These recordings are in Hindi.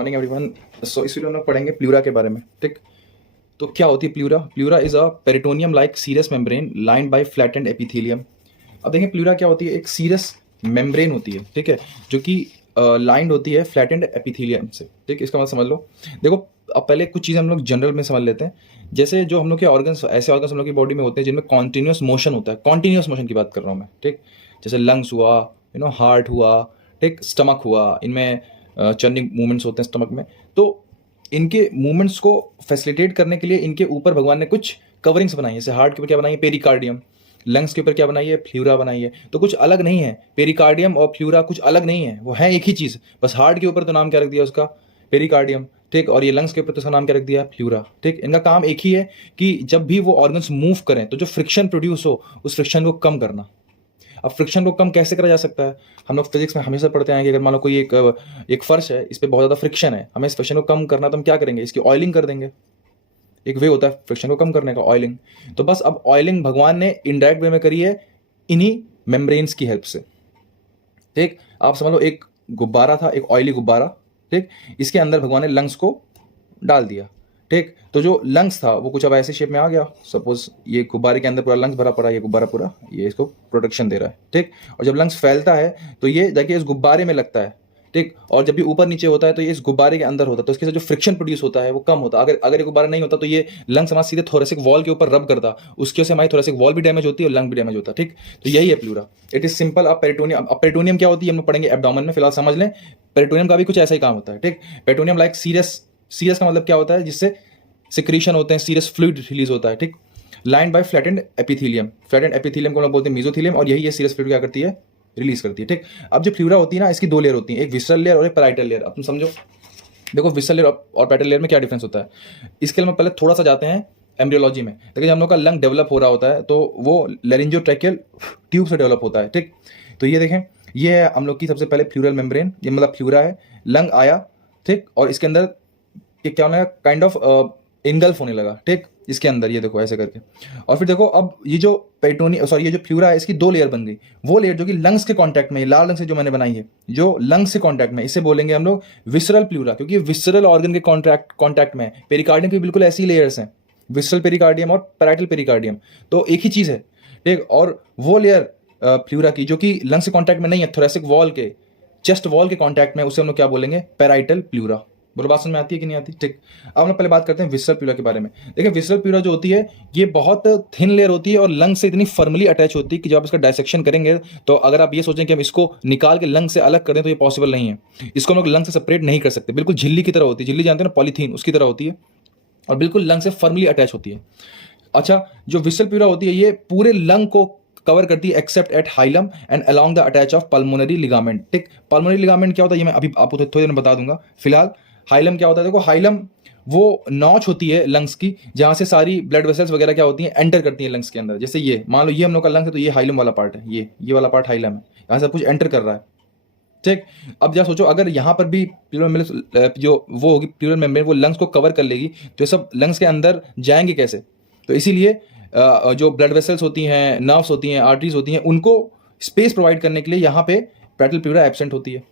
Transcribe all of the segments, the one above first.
Morning everyone. सो इस वीडियो में हम लोग पढ़ेंगे प्लूरा के बारे में। ठीक, तो क्या होती है pleura? Pleura is a peritoneum like serous membrane lined by flattened epithelium. अब देखें प्लूरा क्या होती है, एक सीरस मेम्ब्रेन होती है, ठीक है, जो कि लाइंड होती है फ्लैटेंड एपिथेलियम से। ठीक, इसका मतलब समझ लो। देखो, अब पहले कुछ चीज़ें हम लोग जनरल में समझ लेते हैं। जैसे जो हम लोग के ऑर्गन्स, ऐसे ऑर्गन्स हम लोग की बॉडी में होते हैं जिनमें कॉन्टिन्यूस मोशन होता है। कॉन्टिन्यूस मोशन की बात कर रहा हूँ मैं। ठीक, जैसे लंग्स हुआ, हार्ट हुआ, ठीक, स्टमक हुआ, इनमें चर्निंग मूवमेंट्स होते हैं स्टमक में। तो इनके मूवमेंट्स को फैसिलिटेट करने के लिए इनके ऊपर भगवान ने कुछ कवरिंग्स बनाई है। जैसे हार्ट के ऊपर क्या बनाई है? पेरिकार्डियम। लंग्स के ऊपर क्या बनाई है? फ्लूरा बनाई है। तो कुछ अलग नहीं है, पेरिकार्डियम और फ्लूरा कुछ अलग नहीं है, वो है एक ही चीज़। बस हार्ट के ऊपर तो नाम क्या रख दिया उसका? पेरिकार्डियम। ठीक, और ये लंग्स के ऊपर तो उसका नाम क्या रख दिया? फ्लूरा। ठीक, इनका काम एक ही है कि जब भी वो ऑर्गन्स मूव करें तो जो फ्रिक्शन प्रोड्यूस हो उस फ्रिक्शन को कम करना। अब फ्रिक्शन को कम कैसे करा जा सकता है? हम लोग फिजिक्स में हमेशा पढ़ते हैं कि अगर मान लो कोई एक फर्श है, इस पर बहुत ज़्यादा फ्रिक्शन है, हमें इस फ्रिक्शन को कम करना, तो हम क्या करेंगे? इसकी ऑयलिंग कर देंगे। एक वे होता है फ्रिक्शन को कम करने का, ऑयलिंग। तो बस अब ऑयलिंग भगवान ने इनडायरेक्ट वे में करी है इन्हीं मेम्ब्रेन्स की हेल्प से। ठीक, आप समझ लो एक गुब्बारा था, एक ऑयली गुब्बारा। ठीक, इसके अंदर भगवान ने लंग्स को डाल दिया। ठीक, तो जो लंग्स था वो कुछ अब ऐसे शेप में आ गया। सपोज ये गुब्बारे के अंदर पूरा लंग्स भरा पड़ा, ये गुब्बारा पूरा ये इसको प्रोटेक्शन दे रहा है। ठीक, और जब लंग्स फैलता है तो ये जाके इस गुब्बारे में लगता है। ठीक, और जब भी ऊपर नीचे होता है तो ये इस गुब्बारे के अंदर होता है, तो इसके साथ जो फ्रिक्शन प्रोड्यूस होता है वो कम होता है। अगर ये गुब्बारा नहीं होता तो ये लंग्स हमारा सीधे थोरेसिक वॉल के ऊपर रब करता, उसकी वजह से हमारी थोरेसिक वॉल भी डैमेज होती है और लंग भी डैमेज होता है। ठीक, तो यही है प्लूरा। It is simple. अब पेरिटोनियम, अब पेरिटोनियम क्या होती है हम लोग पढ़ेंगे एब्डोमेन में, फिलहाल समझ लें। पेरिटोनियम का भी कुछ ऐसा ही काम होता है। ठीक, पेरिटोनियम लाइक सीरस। सीरस का मतलब क्या होता है? जिससे सिक्रीशन होते हैं, सीरस फ्लूइड रिलीज होता है। ठीक, lined by flattened epithelium. Flattened epithelium को हम लोग बोलते हैं मेसोथेलियम, और यही ये सीरस फ्लूइड क्या करती है? रिलीज करती है। ठीक, अब जो फ्लूरा होती है ना, इसकी दो लेयर होती है, एक विसरल लेयर और एक पैराइटल लेयर। अब तुम समझो, देखो विसरल लेयर और पैराइटल लेयर में क्या डिफरेंस होता है। इसके लिए हम पहले थोड़ा सा जाते हैं एम्ब्रियोलॉजी में। देखिए, जब हम लोग का लंग डेवलप हो रहा होता है तो वो लेरिंजियोट्रैकियल ट्यूब से डेवलप होता है। ठीक, तो ये देखें, ये है हम लोग की सबसे पहले फ्लूरल मेम्ब्रेन, ये मतलब फ्लूरा है। लंग आया, ठीक, और इसके अंदर ये क्या होने लगा? काइंड ऑफ इनगल्फ होने लगा। ठीक, इसके अंदर ये देखो ऐसे करके। और फिर देखो, अब ये जो पेरिटोनियम, सॉरी, ये जो फ्लूरा है, इसकी दो लेयर बन गई। वो लेयर जो कि लंग्स के कांटेक्ट में, लाल रंग से जो मैंने बनाई है, जो लंग्स से कांटेक्ट में, इसे बोलेंगे हम लोग विसरल प्लूरा, क्योंकि विसरल ऑर्गन के कांटेक्ट में। पेरिकार्डियम की बिल्कुल ऐसी लेयर्स हैं, विसरल पेरिकार्डियम और पैराइटल पेरिकार्डियम, तो एक ही चीज़ है। ठीक, और वो लेयर फ्लूरा की जो कि लंग्स के कांटेक्ट में नहीं है, थोरेसिक वॉल के, चेस्ट वॉल के कांटेक्ट में, उसे हम लोग क्या बोलेंगे? Parietal pleura. बोलो, बात समझ में आती है कि नहीं आती? ठीक, अब हम लोग पहले बात करते हैं विसरल प्लूरा के बारे में। देखिए, विसरल प्लूरा जो होती है ये बहुत थिन लेयर होती है और लंग से इतनी फर्मली अटैच होती है कि जब आप इसका डायसेक्शन करेंगे तो अगर आप ये सोचें कि हम इसको निकाल के लंग से अलग कर दें तो ये पॉसिबल नहीं है। इसको हम लोग लंग से सेपरेट नहीं कर सकते। बिल्कुल झिल्ली की तरह होती है, झिल्ली जानते हैं ना, पॉलीथीन, उसकी तरह होती है, और बिल्कुल लंग से फर्मली अटैच होती है। अच्छा, जो विसरल प्लूरा होती है ये पूरे लंग को कवर करती है accept at hilum and along the attach of pulmonary ligament. ठीक, पल्मोनरी लिगामेंट क्या होता है ये मैं अभी आपको थोड़ी देर में बता दूंगा। फिलहाल हाइलम क्या होता है? देखो, हाइलम वो नॉच होती है लंग्स की, जहां से सारी ब्लड वेसल्स वगैरह क्या होती हैं? एंटर करती हैं लंग्स के अंदर। जैसे ये मान लो, ये हम लोग का लंग्स है तो ये हाइलम वाला पार्ट है, ये वाला पार्ट हाइलम है, यहाँ से सब कुछ एंटर कर रहा है। ठीक, अब जरा सोचो, अगर यहाँ पर भी प्लूरल जो वो होगी प्लूरल मेम्ब्रेन, वो लंग्स को कवर कर लेगी, तो ये सब लंग्स के अंदर जाएंगे कैसे? तो इसीलिए जो ब्लड वेसल्स होती हैं, नर्व्स होती हैं, आर्टरीज होती हैं, उनको स्पेस प्रोवाइड करने के लिए यहाँ पे पैराइटल प्लूरा एब्सेंट होती है।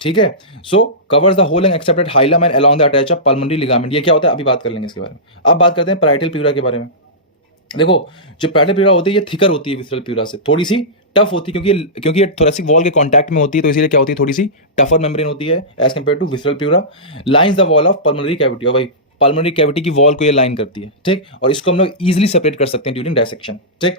ठीक है, so covers the whole lung except at hilum and along the attach of pulmonary ligament. ये क्या होता है अभी बात कर लेंगे इसके बारे में। अब बात करते हैं पैराइटल प्लूरा के बारे में। देखो, जो पैराइटल प्लूरा होती है ये थिकर होती है विसरल प्लूरा से, थोड़ी सी टफ होती है, क्योंकि ये थोरेसिक वॉल के कांटेक्ट में होती है, तो इसीलिए क्या होती है? थोड़ी सी टफर मेम्ब्रेन होती है as compared to visceral pleura. Lines the wall of pulmonary cavity, और भाई पल्मोनरी कैविटी की वॉल को ये लाइन करती है। ठीक, और इसको हम लोग इजिली सेपरेट कर सकते हैं ड्यूरिंग डायसेक्शन। ठीक,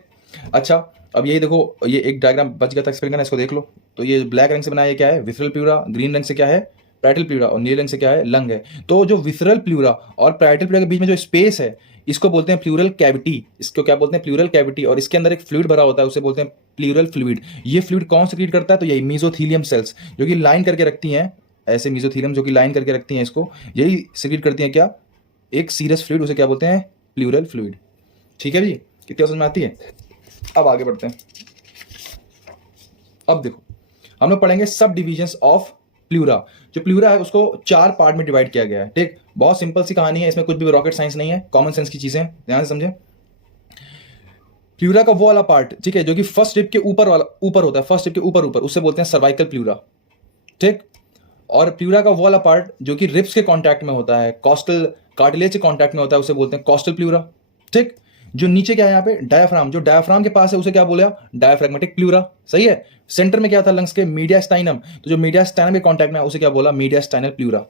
अच्छा, अब यही देखो, ये एक डायग्राम बच गया था एक्सप्लेन करना, इसको देख लो। तो ये ब्लैक रंग से बनाया, ये क्या है? Visceral pleura. ग्रीन रंग से क्या है? Parietal pleura. और नीले रंग से क्या है? लंग है। तो जो विसरल प्लूरा और पैराइटल प्लूरा के बीच में जो स्पेस है, इसको बोलते हैं प्लूरल कैविटी। इसको क्या बोलते हैं? Pleural cavity. और इसके अंदर एक फ्लूइड भरा होता है, उसे बोलते हैं प्लूरल फ्लूइड। ये फ्लूइड कौन सिक्रीट करता है? तो यही मेसोथेलियम सेल्स, जो कि लाइन करके रखती हैं, ऐसे मेसोथेलियम जो कि लाइन करके रखती हैं इसको, यही सिक्रीट करती हैं क्या? एक सीरस फ्लूइड, उसे क्या बोलते हैं? Pleural fluid. ठीक है जी, कितनी समझ में आती है? अब आगे बढ़ते हैं। अब देखो, हम लोग पढ़ेंगे सब डिविजन्स ऑफ प्लूरा। जो प्लूरा है उसको 4 पार्ट में डिवाइड किया गया है। ठीक, बहुत सिंपल सी कहानी है, इसमें कुछ भी रॉकेट साइंस नहीं है, कॉमन सेंस की चीजें, ध्यान से समझें। प्लूरा का वो वाला पार्ट, ठीक है, जो कि फर्स्ट रिब के ऊपर होता है, फर्स्ट रिब के ऊपर, उसे बोलते हैं सर्वाइकल प्लूरा। ठीक, और प्लूरा का वो वाला पार्ट जो कि रिब्स के कांटेक्ट में होता है, कॉस्टल कार्टिलेज के कांटेक्ट में होता है, उसे बोलते हैं कॉस्टल प्लूरा। ठीक, जो नीचे क्या है यहाँ पे डायफ्राम, जो डायफ्राम के पास है उसे क्या बोला, डायफ्रैग्मेटिक प्लूरा। सही है। सेंटर में क्या था लंग्स के, मीडियास्टाइनम, तो जो मीडियास्टाइनम के कांटेक्ट में है उसे क्या बोला, मीडियास्टाइनल प्लूरा।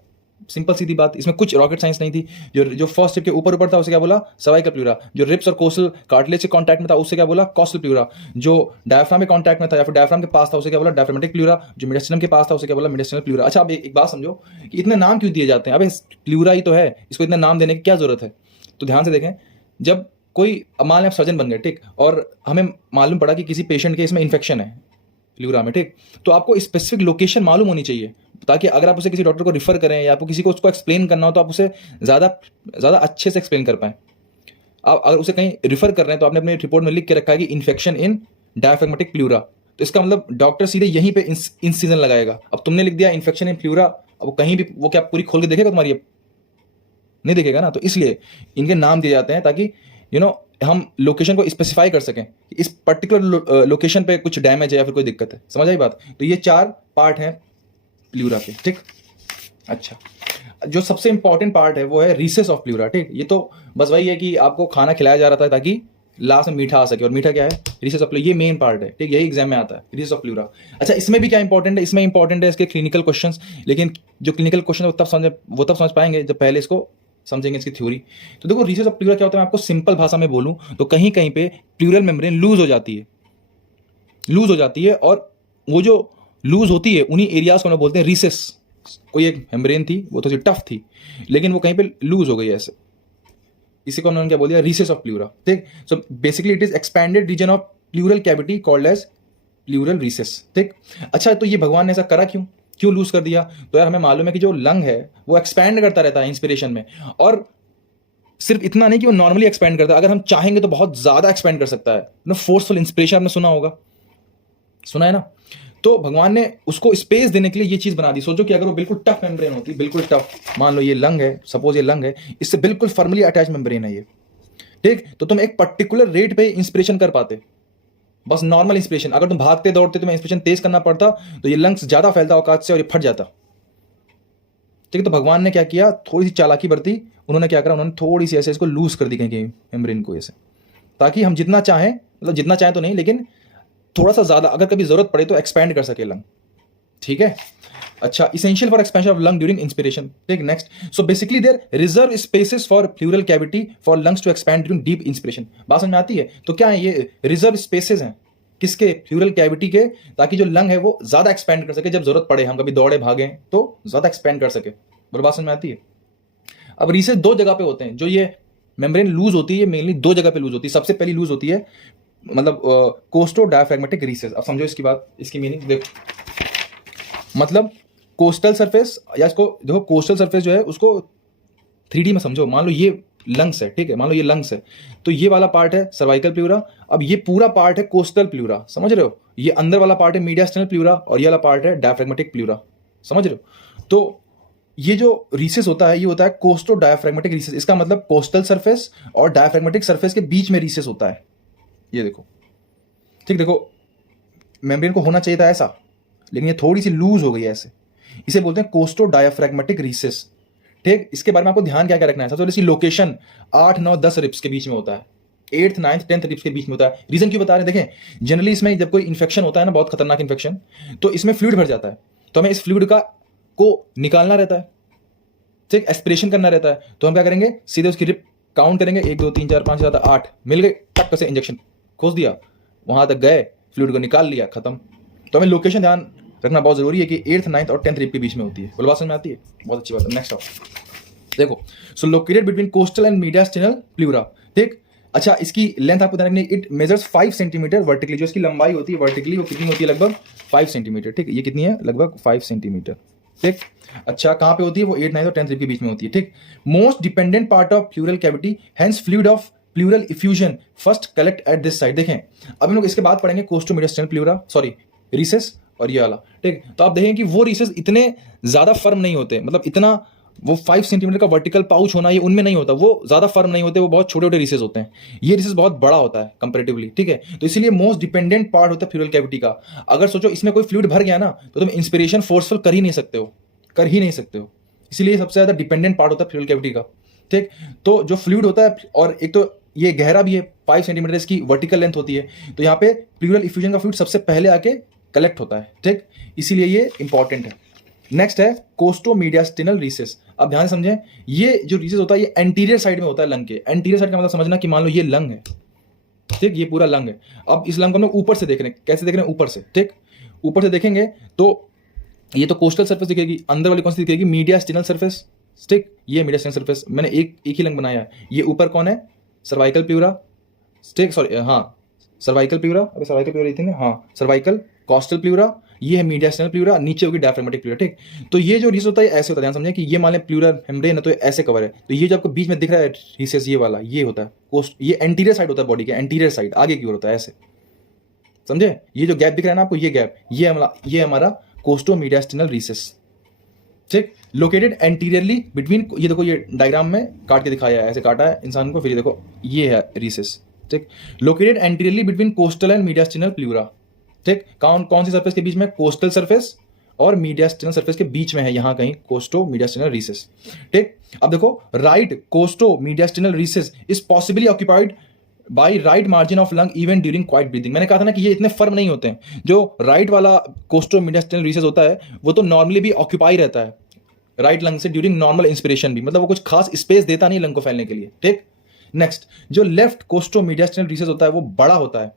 सिंपल सीधी बात, इसमें कुछ रॉकेट साइंस नहीं थी। जो फर्स्ट रिब के ऊपर ऊपर था उसे क्या बोला, सर्वाइकल प्लूरा। जो रिब्स और कोस्टल कार्टिलेज के कांटेक्ट में था उसे क्या बोला, कॉस्टल प्लूरा। जो डायफ्राम के कांटेक्ट में था या फिर डायफ्राम के पास था उसे क्या बोला, डायफ्रामेटिक प्लूरा। जो मीडियास्टाइनम के पास था उसे क्या बोला, मीडियास्टाइनल प्लूरा। अच्छा, अब एक बात समझो कि इतने नाम क्यों दिए जाते हैं, अबे प्लूरा ही तो है, इसको इतने नाम देने की क्या जरूरत है। तो ध्यान से देखें, जब कोई, मान लें आप सर्जन बन गए, ठीक, और हमें मालूम पड़ा कि किसी पेशेंट के इसमें इन्फेक्शन है प्लूरा में, ठीक, तो आपको स्पेसिफिक लोकेशन मालूम होनी चाहिए, ताकि अगर आप उसे किसी डॉक्टर को रिफर करें या आपको किसी को उसको एक्सप्लेन करना हो तो आप उसे ज़्यादा अच्छे से एक्सप्लेन कर पाएं। आप अगर उसे कहीं रिफर कर रहे हैं तो आपने अपनी रिपोर्ट में लिख के रखा है कि इन्फेक्शन इन डायफ्रैग्मेटिक प्लूरा, तो इसका मतलब डॉक्टर सीधे यहीं पे इंसिजन लगाएगा। अब तुमने लिख दिया इन्फेक्शन इन प्लूरा, अब वो कहीं भी वो क्या पूरी खोल के देखेगा तुम्हारी, नहीं देखेगा ना। तो इसलिए इनके नाम दिए जाते हैं ताकि हम लोकेशन को स्पेसिफाई कर सकें कि इस पर्टिकुलर लोकेशन पे कुछ डैमेज है या फिर कोई दिक्कत है। समझ आई बात। तो ये 4 पार्ट हैं प्लूरा के, ठीक। अच्छा, जो सबसे इंपॉर्टेंट पार्ट है वो है रीसेस ऑफ प्लूरा, ठीक। ये तो बस वही है कि आपको खाना खिलाया जा रहा था ताकि लास्ट में मीठा आ सके, और मीठा क्या है, रीसेस ऑफ प्लूरा। ये मेन पार्ट है, ठीक, यही एग्जाम में आता है, रीसेस ऑफ प्लूरा। अच्छा, इसमें भी क्या इंपॉर्टेंट है, इसमें इंपॉर्टेंट है इसके क्लिनिकल क्वेश्चंस, लेकिन जो क्लिनिकल क्वेश्चन वो तब समझ पाएंगे जब पहले इसको समझेंगे इसकी थ्योरी। तो देखो, रीसेस ऑफ प्लूरा क्या होता है, मैं आपको सिंपल भाषा में बोलूं तो कहीं कहीं पे प्लूरल मेम्ब्रेन लूज हो जाती है, और वो जो लूज होती है उन्हीं एरियाज को हम बोलते हैं रीसेस। कोई एक मेम्ब्रेन थी, वो थोड़ी टफ थी, लेकिन वो कहीं पे लूज हो गई ऐसे, इसी को हमने क्या बोल दिया, रीसेस ऑफ प्लूरा, ठीक। So basically it is expanded region of pleural cavity called as pleural recess, ठीक। अच्छा, तो ये भगवान ने ऐसा करा क्यों लूज कर दिया। तो यार हमें मालूम है कि जो लंग है वो एक्सपैंड करता रहता है इंस्पिरेशन में, और सिर्फ इतना नहीं कि वो नॉर्मली एक्सपैंड करता है, अगर हम चाहेंगे तो बहुत ज्यादा एक्सपैंड कर सकता है। फोर्सफुल इंस्पिरेशन आपने सुना है ना। तो भगवान ने उसको स्पेस देने के लिए ये चीज बना दी। सोचो कि अगर वो बिल्कुल टफ मेम्ब्रेन होती, बिल्कुल टफ, मान लो ये लंग है, सपोज ये लंग है, इससे बिल्कुल फर्मली अटैच मेम्ब्रेन है ये, ठीक, तो तुम एक पर्टिकुलर रेट पे इंस्पिरेशन कर पाते, बस नॉर्मल इंस्पिरेशन। अगर तुम भागते दौड़ते तुम्हें इंस्पिरेशन तेज करना पड़ता तो ये लंग्स ज्यादा फैलता औकात से और ये फट जाता, ठीक है। तो भगवान ने क्या किया, थोड़ी सी चालाकी बरती, उन्होंने क्या करा, उन्होंने थोड़ी सी ऐसे इसको लूज कर दी कहीं मेम्ब्रेन को ऐसे, ताकि हम जितना चाहें, मतलब जितना चाहें तो नहीं, लेकिन थोड़ा सा ज्यादा अगर कभी जरूरत पड़े तो एक्सपैंड कर सके लंग, ठीक है। अच्छा, essential for expansion of lung during inspiration, ठीक। Next, so basically there reserve spaces for pleural cavity for lungs to expand during deep inspiration. बात समझ में आती है। तो क्या है ये रिजर्व स्पेसेस हैं किसके, प्लूरल कैविटी के, ताकि जो लंग है वो ज्यादा एक्सपैंड कर सके, जब जरूरत पड़े, हम कभी दौड़े भागे तो ज्यादा एक्सपैंड कर सके। बराबर बात समझ में आती है। अब रीसेस 2 जगह पे होते हैं, जो ये मेम्ब्रेन लूज होती है, मेनली 2 जगह पे लूज होती है। सबसे पहली लूज होती है मतलब कोस्टो डायफ्रैग्मेटिक रीसेस। अब समझो इसकी बात, इसकी मीनिंग देखो, मतलब कोस्टल सरफेस, या इसको देखो, कोस्टल सरफेस जो है उसको 3D में समझो। मान लो ये लंग्स है, ठीक है, मान लो ये लंग्स है, तो ये वाला पार्ट है सर्वाइकल प्लूरा, अब ये पूरा पार्ट है कोस्टल प्लूरा, समझ रहे हो। ये अंदर वाला पार्ट है मीडियास्टेनल प्लूरा, और ये वाला पार्ट है डायफ्रैग्मेटिक प्लूरा, समझ रहे हो। तो ये जो रीसेस होता है, ये होता है कोस्टो डायफ्रैग्मेटिक रीसेस। इसका मतलब कोस्टल सरफेस और डायफ्रैग्मेटिक सरफेस के बीच में रीसेस होता है। ये देखो, ठीक, देखो मेम्ब्रेन को होना चाहिए था ऐसा, लेकिन ये थोड़ी सी लूज हो गई है ऐसे, इसे बोलते हैं कोस्टो डायफ्रैग्मेटिक रीसेस, ठीक। इसके बारे में आपको ध्यान क्या क्या रखना है, सबसे पहले इसकी लोकेशन 8, 9, 10 रिब्स के बीच में होता है, 8th, 9th, 10th रिब्स के बीच में होता है। रीजन क्यों बता रहे हैं, देखें, जनरली इसमें जब कोई इन्फेक्शन होता है ना, बहुत खतरनाक इन्फेक्शन, तो इसमें फ्लूइड भर जाता है, तो हमें इस फ्लूइड को निकालना रहता है, ठीक, एस्पिरेशन करना रहता है। तो हम क्या करेंगे, सीधे उसकी रिप काउंट करेंगे, 1, 2, 3, 4, 5, 7, 8 मिल गए, टक से इंजेक्शन खोस दिया, वहां तक गए, फ्लूइड को निकाल लिया, खत्म। तो हमें लोकेशन ध्यान रखना बहुत जरूरी है कि 8th, 9th और 10th रिब के बीच में होती है। बोल बात समझ में आती है, बहुत अच्छी बात है। नेक्स्ट देखो, so located between costal and mediastinal pleura, ठीक। अच्छा, इसकी लेंथ आपको ध्यान रखनी है, इट मेजर्स 5 सेंटीमीटर वर्टिकली। जो इसकी लंबाई होती है वर्टिकली वो कितनी होती है, लगभग 5 सेंटीमीटर, ठीक। ये कितनी है, लगभग 5 सेंटीमीटर, ठीक। अच्छा, कहां पे होती है वो, 8, 9 और 10th रिब के बीच में होती है, ठीक। Most dependent part of pleural cavity, hence fluid of pleural effusion first collect at this side. देखें, अब हम लोग इसके बाद पढ़ेंगे कोस्टो मीडियास्टेनल प्लूरा, सॉरी रीसेस, और ये वाला, ठीक। तो आप देखें कि वो रीसेस इतने ज्यादा फर्म नहीं होते, मतलब इतना वो 5 सेंटीमीटर का वर्टिकल पाउच होना, ये उनमें नहीं होता, वो ज्यादा फर्म नहीं होते, वो बहुत छोटे छोटे रीसेस होते हैं। ये रीसेस बहुत बड़ा होता है कंपैरेटिवली, ठीक है। तो इसीलिए मोस्ट डिपेंडेंट पार्ट होता है प्लूरल कैविटी का। अगर सोचो इसमें कोई फ्लूइड भर गया ना, तो तुम इंस्पिरेशन फोर्सफुल कर ही नहीं सकते हो, कर ही नहीं सकते हो। इसीलिए सबसे ज़्यादा डिपेंडेंट पार्ट होता है प्लूरल कैविटी का, ठीक। तो जो फ्लूइड होता है, और एक तो ये गहरा भी है, 5 सेंटीमीटर इसकी वर्टिकल लेंथ होती है, तो यहाँ पे प्लूरल इफ्यूजन का फ्लूइड सबसे पहले आके कलेक्ट होता है, ठीक। इसीलिए ये इंपॉर्टेंट है। नेक्स्ट है कोस्टोमीडियास्टिनल रीसेस। अब ध्यान से समझें, ये जो रीसेस होता है ये एंटीरियर साइड में होता है लंग के। एंटीरियर साइड का मतलब समझना कि मान लो ये लंग है, ठीक, ये पूरा लंग है। अब इस लंग को हम लोग ऊपर से देख रहे हैं, कैसे देख रहे हैं, ऊपर से, ठीक। ऊपर से देखेंगे तो ये तो कोस्टल सरफेस दिखेगी, अंदर वाली कौन सी दिखेगी, मीडियास्टिनल सरफेस, ठीक। ये मीडियास्टिनल सरफेस, मैंने एक ही लंग बनाया है। ये ऊपर कौन है, सर्वाइकल प्लूरा, ठीक, सॉरी, हाँ सर्वाइकल प्लूरा, अरे सर्वाइकल प्लूरा थी ना, हाँ सर्वाइकल कॉस्टल प्लूरा, ये है मीडियास्टिनल प्लूरा, नीचे होगी डायफ्रागमेटिक प्लूरा, ठीक। तो ये जो रीसेस होता है ऐसे होता है, ध्यान समझें कि ये मान लें प्लूरल मेम्ब्रेन है तो ऐसे कवर है, तो ये जो आपको बीच में दिख रहा है रीसेस, ये वाला ये होता है कोस्ट, ये एंटीरियर साइड होता है बॉडी के, एंटीरियर साइड आगे की ओर होता है, ऐसे समझे। ये जो गैप दिख रहा है ना आपको, ये गैप, ये हमारा कोस्टोमीडियास्टिनल रीसेस, ठीक। लोकेटेड एंटीरियरली बिटवीन, ये देखो ये डायग्राम में काट के दिखाया है, ऐसे काटा है इंसान को, फिर ये देखो ये है रीसेस, ठीक। Located anteriorly between costal and mediastinal pleura, ठीक। कौन सी सरफेस के बीच में, कोस्टल सरफेस और मीडियास्टिनल सरफेस के बीच में है यहाँ कहीं कोस्टोमीडियास्टिनल रीसेस, ठीक। अब देखो right costomediastinal recess is possibly occupied by right margin of lung even during quiet breathing. मैंने कहा था ना कि ये इतने फर्म नहीं होते हैं। जो राइट वाला कोस्टोमीडियास्टिनल रीसेस होता है वो तो नॉर्मली भी ऑक्यूपाई रहता है राइट लंग से ड्यूरिंग नॉर्मल इंस्पिरेशन भी, मतलब वो कुछ खास स्पेस देता नहीं लंग को फैलने के लिए, ठीक। नेक्स्ट, जो लेफ्ट कोस्टोमीडियास्टिनल रीसेस होता है वो बड़ा होता है,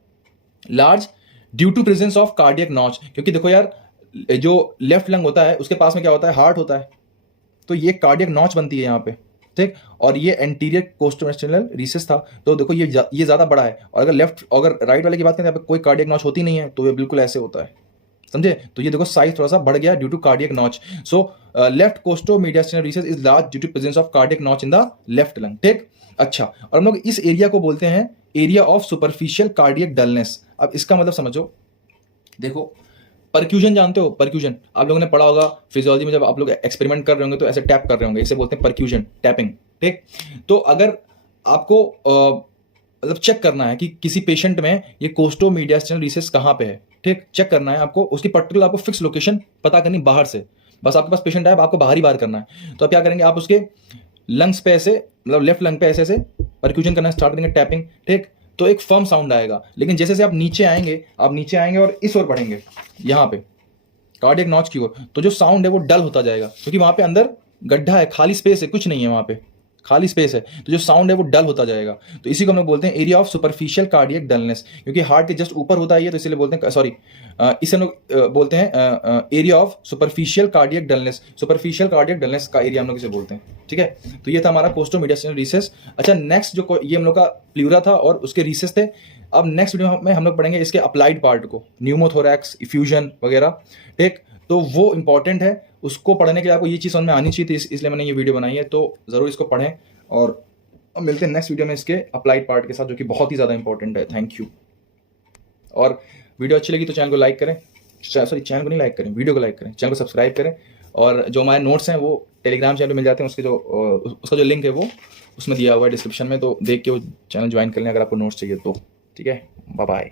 large, due to presence of cardiac notch. क्योंकि देखो यार, जो लेफ्ट लंग होता है उसके पास में क्या होता है, हार्ट होता है, तो ये कार्डियक नॉच बनती है यहाँ पे, ठीक। और ये एंटीरियर कोस्टोमीडियास्टिनल रीसेस था, तो देखो ये ज्यादा बड़ा है। और अगर राइट वाले की बात करें यहाँ पे कोई कार्डियक नॉच होती नहीं है, तो ये बिल्कुल ऐसे होता है, समझे। तो ये देखो साइज थोड़ा सा बढ़ गया due to cardiac notch. So left costomediastinal recess is large due to presence of cardiac notch in the left lung, ठीक। अच्छा, और हम लोग इस एरिया को बोलते हैं area of superficial cardiac dullness. अब इसका मतलब समझो, देखो परक्यूजन जानते हो, परक्यूजन आप लोगों ने पढ़ा होगा फिजियोलॉजी में, जब आप लोग एक्सपेरिमेंट कर रहे होंगे तो ऐसे टैप कर रहे होंगे, इसे बोलते हैं परक्यूजन, टैपिंग, ठीक। तो अगर आपको मतलब चेक करना है कि किसी पेशेंट में ये कोस्टोमीडियास्टिनल रीसेस कहाँ पे है, ठीक, चेक करना है आपको, उसकी पर्टिकुलर आपको फिक्स लोकेशन पता करनी बाहर से। बस आपके पास पेशेंट है, आपको बाहर ही बाहर करना है, तो आप क्या करेंगे, आप उसके लंग्स पे ऐसे, मतलब लेफ्ट लंग पे ऐसे ऐसे परक्यूजन करना स्टार्ट करेंगे, टैपिंग, ठीक। तो एक फर्म साउंड आएगा, लेकिन जैसे जैसे आप नीचे आएंगे और इस ओर बढ़ेंगे यहाँ पे कार्डियक नॉच की ओर, तो जो साउंड है वो डल होता जाएगा, क्योंकि वहां पे अंदर गड्ढा है, खाली स्पेस है, कुछ नहीं है वहां पे, खाली स्पेस है, तो जो साउंड है वो डल होता जाएगा। तो इसी को हम लोग बोलते हैं area of superficial cardiac dullness, क्योंकि हार्ट के जस्ट ऊपर होता है ये, तो इसलिए बोलते हैं, सॉरी, इसे हम लोग बोलते हैं area of superficial cardiac dullness. Superficial cardiac dullness का एरिया हम लोग इसे बोलते हैं, ठीक है। तो ये था हमारा कोस्टोमीडियास्टिनल रीसेस। अच्छा, नेक्स्ट जो ये हम लोग का प्लूरा था और उसके रीसेस थे। अब नेक्स्ट वीडियो में हम लोग पढ़ेंगे इसके अप्लाइड पार्ट को, न्यूमोथोरैक्स, इफ्यूजन वगैरह, ठीक। तो वो इंपॉर्टेंट है, उसको पढ़ने के लिए आपको ये चीज़ समझ में आनी चाहिए थी, इसलिए मैंने ये वीडियो बनाई है। तो ज़रूर इसको पढ़ें, और अब मिलते हैं नेक्स्ट वीडियो में इसके अप्लाइड पार्ट के साथ, जो कि बहुत ही ज़्यादा इंपॉर्टेंट है। Thank you. और वीडियो अच्छी लगी तो चैनल को लाइक करें, सॉरी चैनल को नहीं लाइक करें, वीडियो को लाइक करें, चैनल को सब्सक्राइब करें, और जो हमारे नोट्स हैं वो टेलीग्राम चैनल में मिल जाते हैं, उसका जो लिंक है वो उसमें दिया हुआ है डिस्क्रिप्शन में, तो देख के वो चैनल ज्वाइन कर लें अगर आपको नोट्स चाहिए तो, ठीक है। Bye bye.